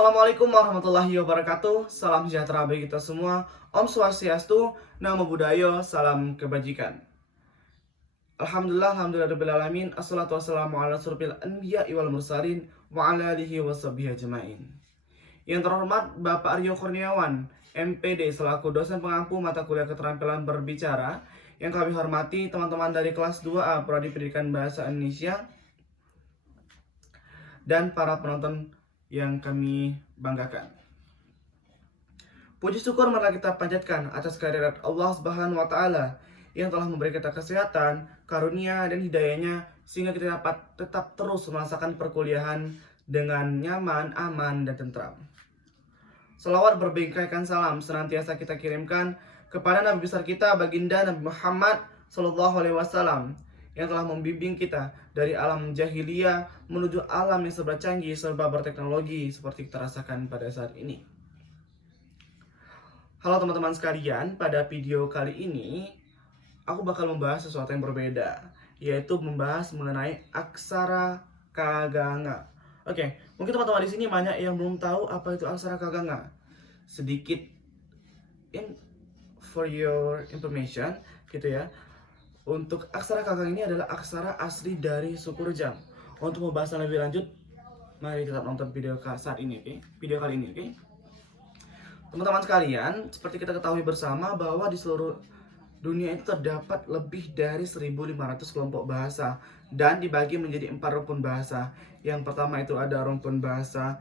Assalamualaikum warahmatullahi wabarakatuh. Salam sejahtera bagi kita semua. Om Swastiastu, Namo Buddhaya, salam kebajikan. Alhamdulillah, alamin. Assalatu wassalamu ala surfil anbiya wal mursalin wa ala alihi wa sahbihi ajma'in. Yang terhormat Bapak Aryo Kurniawan, MPD selaku dosen pengampu mata kuliah keterampilan berbicara. Yang kami hormati teman-teman dari kelas 2A Prodi Pendidikan Bahasa Indonesia dan para penonton yang kami banggakan. Puji syukur marilah kita panjatkan atas kehadirat Allah Subhanahu wa taala yang telah memberi kita kesehatan, karunia dan hidayahnya sehingga kita dapat tetap terus merasakan perkuliahan dengan nyaman, aman dan tentram. Selawat berbingkaikan salam senantiasa kita kirimkan kepada Nabi besar kita baginda Nabi Muhammad sallallahu alaihi wasallam yang telah membimbing kita dari alam jahiliyah menuju alam yang serba canggih, serba berteknologi seperti kita rasakan pada saat ini. Halo teman-teman sekalian, pada video kali ini aku bakal membahas sesuatu yang berbeda, yaitu membahas mengenai aksara kaganga. Oke, mungkin teman-teman di sini banyak yang belum tahu apa itu aksara kaganga. Sedikit for your information gitu ya. Untuk aksara kaganga ini adalah aksara asli dari suku Rejang. Untuk membahas lebih lanjut, mari tetap nonton video saat ini, oke? Video kali ini, oke? Teman-teman sekalian, seperti kita ketahui bersama bahwa di seluruh dunia itu terdapat lebih dari 1.500 kelompok bahasa dan dibagi menjadi 4 rumpun bahasa. Yang pertama itu ada rumpun bahasa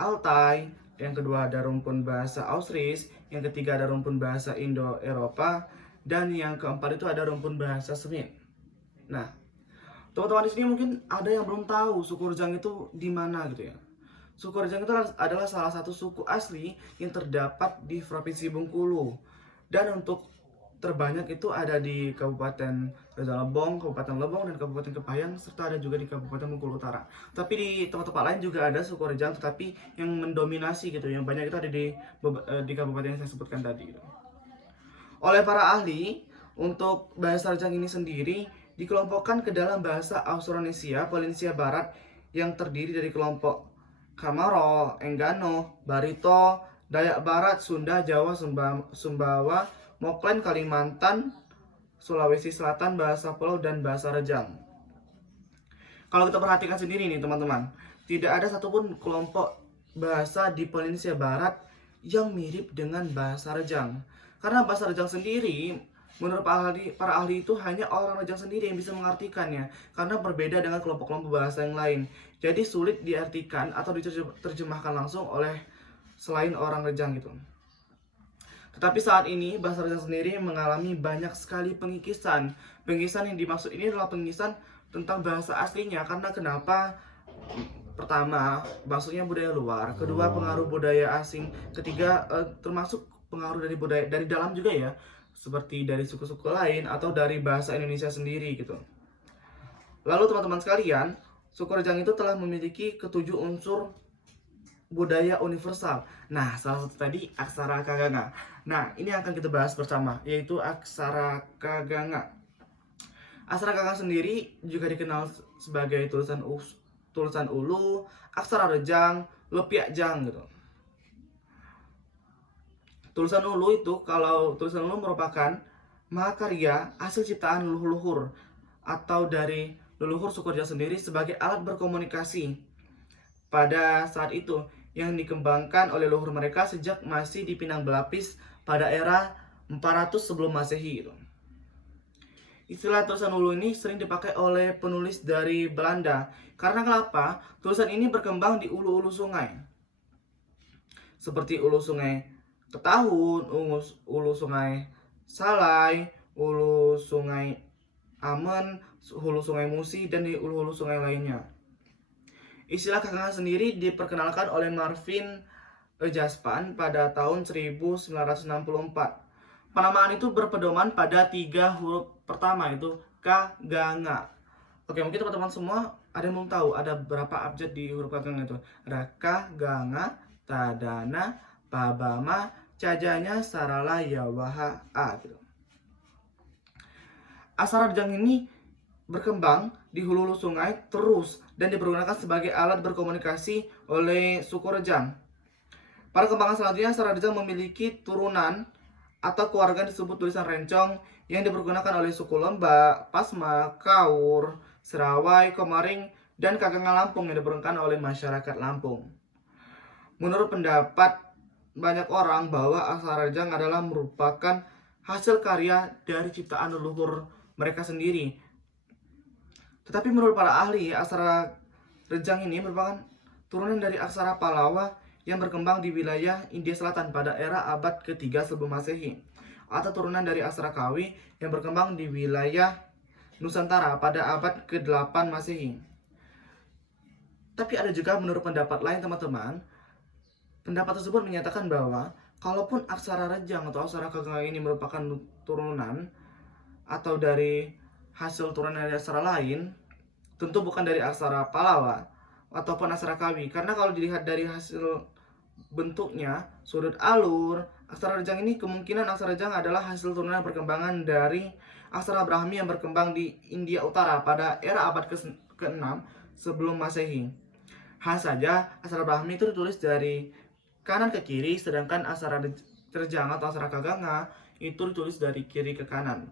Altai, yang kedua ada rumpun bahasa Austris, yang ketiga ada rumpun bahasa Indo-Eropa, dan yang keempat itu ada rumpun bahasa Semit. Nah, teman-teman di sini mungkin ada yang belum tahu suku Rejang itu di mana gitu ya. Suku Rejang itu adalah salah satu suku asli yang terdapat di Provinsi Bengkulu. Dan untuk terbanyak itu ada di Kabupaten Rejang Lebong, Kabupaten Lebong, dan Kabupaten Kepayang, serta ada juga di Kabupaten Bengkulu Utara. Tapi di tempat-tempat lain juga ada suku Rejang, tetapi yang mendominasi gitu, yang banyak itu ada di kabupaten yang saya sebutkan tadi gitu. Oleh para ahli, untuk bahasa Rejang ini sendiri dikelompokkan ke dalam bahasa Austronesia, Polinesia Barat yang terdiri dari kelompok Kamaro, Enggano, Barito, Dayak Barat, Sunda, Jawa, Sumbawa, Moklen, Kalimantan, Sulawesi Selatan, bahasa Pulau, dan bahasa Rejang. Kalau kita perhatikan sendiri nih teman-teman, tidak ada satupun kelompok bahasa di Polinesia Barat yang mirip dengan bahasa Rejang. Karena bahasa Rejang sendiri, menurut para ahli itu hanya orang Rejang sendiri yang bisa mengartikannya. Karena berbeda dengan kelompok-kelompok bahasa yang lain. Jadi sulit diartikan atau diterjemahkan langsung oleh selain orang Rejang gitu. Tetapi saat ini bahasa Rejang sendiri mengalami banyak sekali pengikisan. Pengikisan yang dimaksud ini adalah pengikisan tentang bahasa aslinya. Karena kenapa? Pertama, maksudnya budaya luar. Kedua, pengaruh budaya asing. Ketiga, termasuk pengaruh dari budaya dari dalam juga ya, seperti dari suku-suku lain atau dari bahasa Indonesia sendiri gitu. Lalu teman-teman sekalian, suku Rejang itu telah memiliki ketujuh unsur budaya universal. Nah, salah satu tadi aksara kaganga. Nah, ini akan kita bahas bersama, yaitu aksara kaganga. Aksara kaganga sendiri juga dikenal sebagai tulisan ulu, aksara Rejang, lepiakjang gitu. Tulisan ulu itu, kalau tulisan ulu merupakan mahakarya hasil ciptaan leluhur atau dari leluhur suku Rejang sendiri sebagai alat berkomunikasi pada saat itu yang dikembangkan oleh leluhur mereka sejak masih di Pinang Belapis pada era 400 sebelum Masehi gitu. Istilah tulisan ulu ini sering dipakai oleh penulis dari Belanda. Karena kenapa? Tulisan ini berkembang di ulu-ulu sungai. Seperti ulu sungai Ketahun, ulu sungai Salai, ulu sungai Amen, hulu sungai Musi, dan di ulu-ulu sungai lainnya. Istilah kaganga sendiri diperkenalkan oleh Marvin Jaspan pada tahun 1964. Penamaan itu berpedoman pada 3 huruf pertama, itu kaganga. Oke, mungkin teman-teman semua ada yang belum tahu ada berapa abjad di huruf kaganga itu. Ada kaganga, tadana, babama, cajanya, sarala, yawaha, a gitu. Aksara Rejang ini berkembang di hulu sungai terus dan dipergunakan sebagai alat berkomunikasi oleh suku Rejang. Pada kembangan selanjutnya, aksara Rejang memiliki turunan atau keluarga disebut tulisan rencong yang dipergunakan oleh suku Lembak, Pasma, Kaur, Serawai, Komaring, dan Kagangan Lampung yang dipergunakan oleh masyarakat Lampung. Menurut pendapat banyak orang bahwa aksara Rejang adalah merupakan hasil karya dari ciptaan leluhur mereka sendiri. Tetapi menurut para ahli, aksara Rejang ini merupakan turunan dari aksara Palawa yang berkembang di wilayah India Selatan pada era abad ke-3 sebelum Masehi, atau turunan dari aksara Kawi yang berkembang di wilayah Nusantara pada abad ke-8 Masehi. Tapi ada juga menurut pendapat lain, teman-teman. Pendapat tersebut menyatakan bahwa kalaupun aksara Rejang atau aksara Kagangan ini merupakan turunan atau dari hasil turunan dari aksara lain, tentu bukan dari aksara Palawa ataupun aksara Kawi, karena kalau dilihat dari hasil bentuknya, sudut alur, aksara Rejang ini kemungkinan aksara Rejang adalah hasil turunan perkembangan dari aksara Brahmi yang berkembang di India Utara pada era abad ke-6 sebelum Masehi. Hanya saja aksara Brahmi itu ditulis dari kanan ke kiri, sedangkan aksara Rejang atau aksara Kaganga itu ditulis dari kiri ke kanan.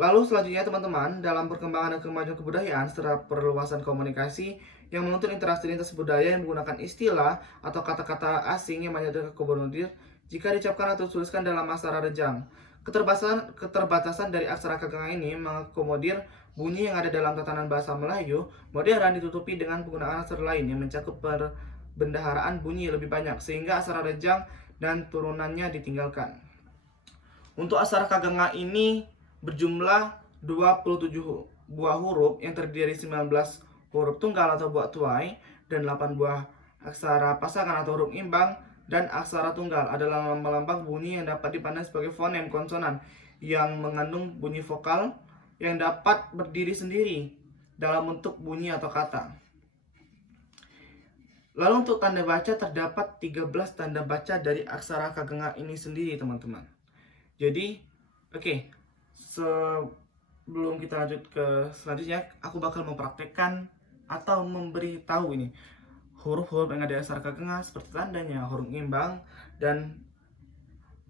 Lalu selanjutnya, teman-teman, dalam perkembangan dan kemajuan kebudayaan serta perluasan komunikasi yang menuntut interaksi lintas budaya yang menggunakan istilah atau kata-kata asing yang banyak diakomodir jika diucapkan atau dituliskan dalam aksara Rejang. Keterbatasan dari aksara Kaganga ini mengakomodir bunyi yang ada dalam tatanan bahasa Melayu modern ditutupi dengan penggunaan aksara lain yang mencakup perbendaharaan bunyi lebih banyak, sehingga aksara Rejang dan turunannya ditinggalkan. Untuk aksara Kaganga ini berjumlah 27 buah huruf yang terdiri dari 19 huruf tunggal atau buah tuai dan 8 buah aksara pasangan atau huruf imbang, dan aksara tunggal adalah lambang-lambang bunyi yang dapat dipandang sebagai fonem konsonan yang mengandung bunyi vokal yang dapat berdiri sendiri dalam bentuk bunyi atau kata. Lalu untuk tanda baca, terdapat 13 tanda baca dari aksara Kaganga ini sendiri, teman-teman. Jadi, oke. Sebelum kita lanjut ke selanjutnya, aku bakal mempraktekkan atau memberitahu ini huruf-huruf yang ada di aksara Kaganga seperti tandanya, huruf imbang dan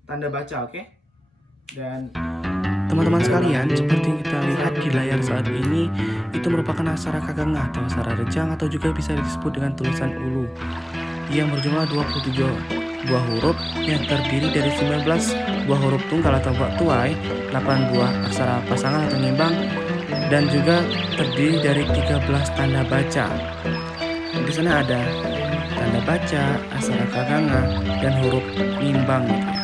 tanda baca, oke? Dan teman-teman sekalian, seperti yang kita lihat di layar saat ini, itu merupakan aksara Kaganga atau aksara Rejang, atau juga bisa disebut dengan tulisan ulu, yang berjumlah 27 buah huruf yang terdiri dari 19 buah huruf tunggal atau buah tuai, 8 buah aksara pasangan atau nyimbang, dan juga terdiri dari 13 tanda baca. Di sana ada tanda baca, aksara Kaganga, dan huruf nyimbang gitu ya.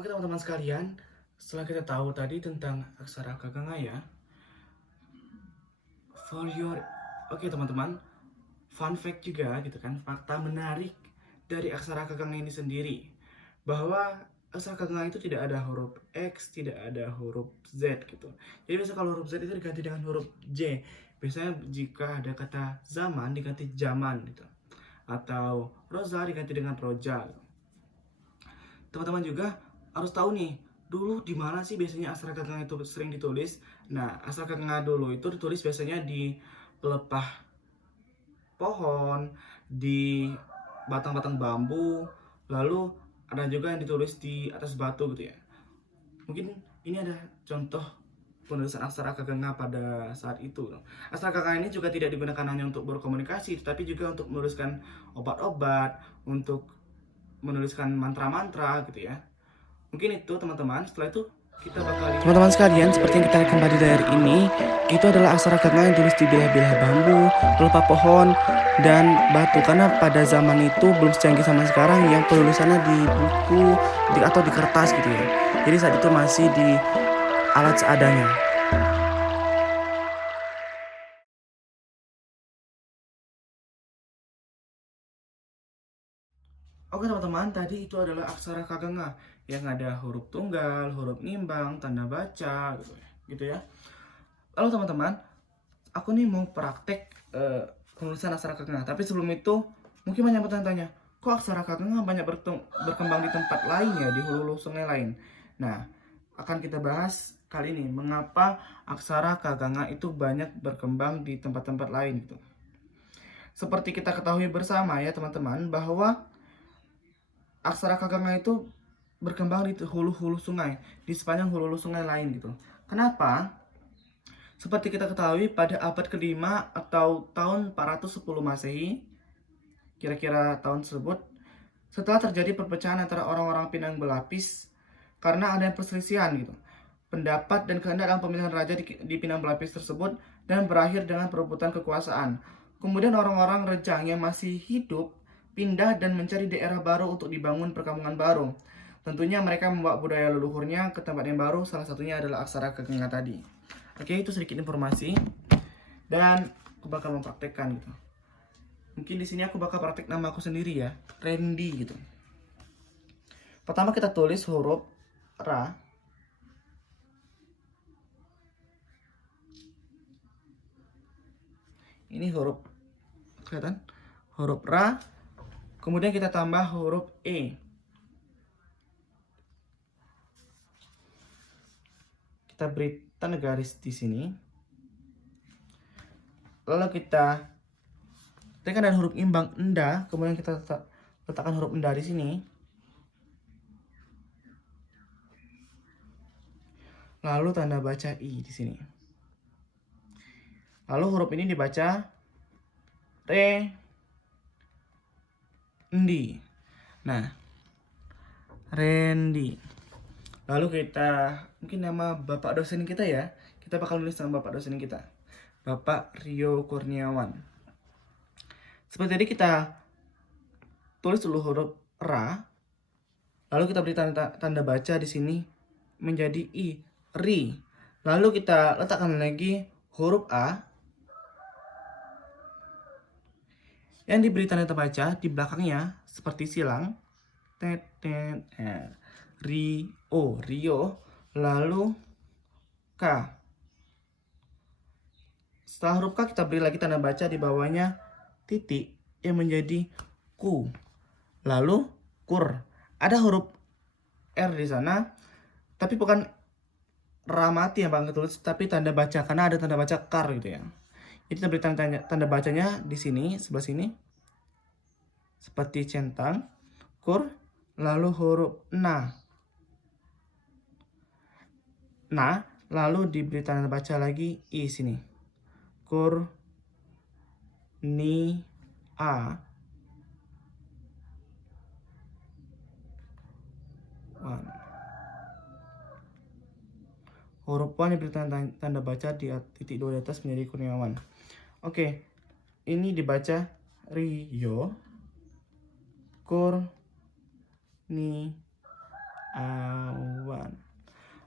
Oke teman-teman sekalian, setelah kita tahu tadi tentang aksara Kaganga ya, oke teman-teman, fun fact juga gitu kan, fakta menarik dari aksara Kaganga ini sendiri, bahwa aksara Kaganga itu tidak ada huruf X, tidak ada huruf Z gitu. Jadi biasanya kalau huruf Z itu diganti dengan huruf J. Biasanya jika ada kata zaman diganti zaman gitu, atau roza diganti dengan roja gitu. Teman-teman juga harus tahu nih, dulu di mana sih biasanya aksara Kaganga itu sering ditulis? Nah, aksara Kaganga dulu itu ditulis biasanya di pelepah pohon, di batang-batang bambu, lalu ada juga yang ditulis di atas batu gitu ya. Mungkin ini ada contoh penulisan aksara Kaganga pada saat itu. Aksara Kaganga ini juga tidak digunakan hanya untuk berkomunikasi, tetapi juga untuk menuliskan obat-obat, untuk menuliskan mantra-mantra gitu ya. Mungkin itu teman-teman. Setelah itu kita bakal teman-teman sekalian, seperti yang kita lihat kembali di layar ini, itu adalah aksara Kaganga yang tulis di bilah-bilah bambu, pelepah pohon, dan batu. Karena pada zaman itu belum secanggih sama sekarang yang penulisannya di buku atau di kertas gitu ya. Jadi saat itu masih di alat seadanya. Oke teman-teman, tadi itu adalah aksara kaganga yang ada huruf tunggal, huruf ngimbang, tanda baca gitu ya. Lalu teman-teman, aku nih mau praktek penulisan aksara kaganga. Tapi sebelum itu, mungkin banyak bertanya-tanya, kok aksara kaganga banyak berkembang di tempat lain ya, di hulu-hulu sungai lain. Nah, akan kita bahas kali ini mengapa aksara kaganga itu banyak berkembang di tempat-tempat lain gitu. Seperti kita ketahui bersama ya teman-teman, bahwa aksara kaganga itu berkembang di hulu-hulu sungai, di sepanjang hulu-hulu sungai lain gitu. Kenapa? Seperti kita ketahui pada abad ke-5 atau tahun 410 Masehi, kira-kira tahun tersebut, setelah terjadi perpecahan antara orang-orang Pinang Belapis karena ada perselisihan gitu. Pendapat dan kehendak dalam pemilihan raja di Pinang Belapis tersebut dan berakhir dengan perebutan kekuasaan. Kemudian orang-orang Rejang yang masih hidup pindah dan mencari daerah baru untuk dibangun perkampungan baru. Tentunya mereka membawa budaya leluhurnya ke tempat yang baru, salah satunya adalah aksara kaganga tadi. Oke, itu sedikit informasi dan aku bakal mempraktekkan gitu. Mungkin di sini aku bakal praktek nama aku sendiri ya, Randy gitu. Pertama kita tulis huruf Ra. Ini huruf, kelihatan? Huruf Ra. Kemudian kita tambah huruf E. Kita beri tanda garis di sini. Lalu kita kan ada huruf imbang enda, kemudian kita letakkan huruf enda di sini. Lalu tanda baca I di sini. Lalu huruf ini dibaca Re, Ndi. Nah, Randy. Lalu kita, mungkin nama bapak dosen kita ya. Kita bakal nulis nama bapak dosen kita, Bapak Rio Kurniawan. Seperti tadi kita tulis dulu huruf Ra. Lalu kita beri tanda baca di sini menjadi I, Ri. Lalu kita letakkan lagi huruf A yang diberi tanda baca di belakangnya seperti silang. Rio, lalu K. Setelah huruf K kita beri lagi tanda baca di bawahnya titik yang menjadi Ku. Lalu Kur. Ada huruf R di sana, tapi bukan ramati yang Bang tulis, tapi tanda baca karena ada tanda baca kar gitu ya. Jadi kita beri tanda bacanya di sini, sebelah sini. Seperti centang, kur, lalu huruf na. Nah, lalu diberi tanda baca lagi I sini. Kur, ni, a. Huruf wan diberi tanda baca di titik 2 di atas menjadi Kurniawan. Oke, ini dibaca Rio Kurniawan.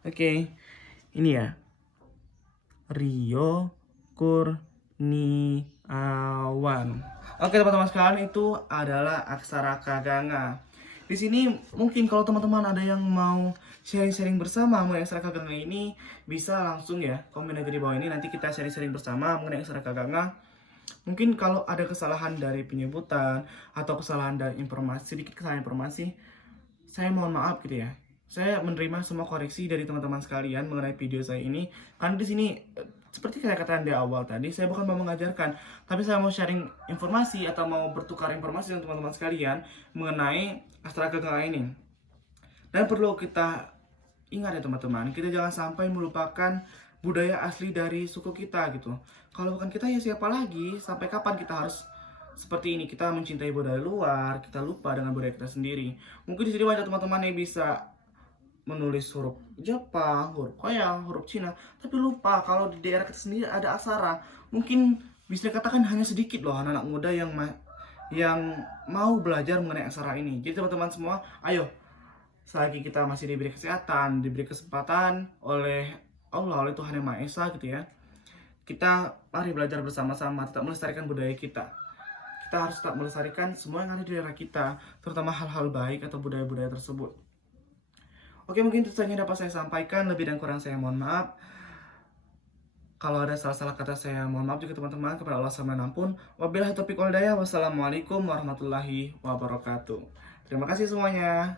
Oke, ini ya, Rio Kurniawan. Oke teman-teman sekalian, itu adalah aksara kaganga. Di sini mungkin kalau teman-teman ada yang mau sharing-sharing bersama mengenai aksara kaganga ini, bisa langsung ya komen aja di bawah ini, nanti kita sharing-sharing bersama mengenai aksara kaganga. Mungkin kalau ada kesalahan dari penyebutan atau kesalahan dari informasi, sedikit kesalahan informasi, saya mohon maaf gitu ya. Saya menerima semua koreksi dari teman-teman sekalian mengenai video saya ini. Karena di sini seperti saya katakan di awal tadi, saya bukan mau mengajarkan, tapi saya mau sharing informasi atau mau bertukar informasi dengan teman-teman sekalian mengenai aksara kaganga ini. Dan perlu kita ingat ya teman-teman, kita jangan sampai melupakan budaya asli dari suku kita gitu. Kalau bukan kita ya siapa lagi? Sampai kapan kita harus seperti ini? Kita mencintai budaya luar, kita lupa dengan budaya kita sendiri. Mungkin di sini banyak teman-teman yang bisa menulis huruf Jepang, huruf Korea, huruf Cina, tapi lupa kalau di daerah kita sendiri ada aksara. Mungkin bisa dikatakan hanya sedikit loh anak-anak muda yang mau belajar mengenai aksara ini. Jadi teman-teman semua, ayo, selagi kita masih diberi kesehatan, diberi kesempatan oleh Allah, oleh Tuhan Yang Maha Esa gitu ya, kita mari belajar bersama-sama, tetap melestarikan budaya kita. kita harus tetap melestarikan semua yang ada di daerah kita, terutama hal-hal baik atau budaya-budaya tersebut. Oke, mungkin itu saja yang dapat saya sampaikan. Lebih dan kurang saya mohon maaf. Kalau ada salah-salah kata saya mohon maaf juga teman-teman. Kepada Allah sama ampun. Wabillahi taufiq wal hidayah. Wassalamualaikum warahmatullahi wabarakatuh. Terima kasih semuanya.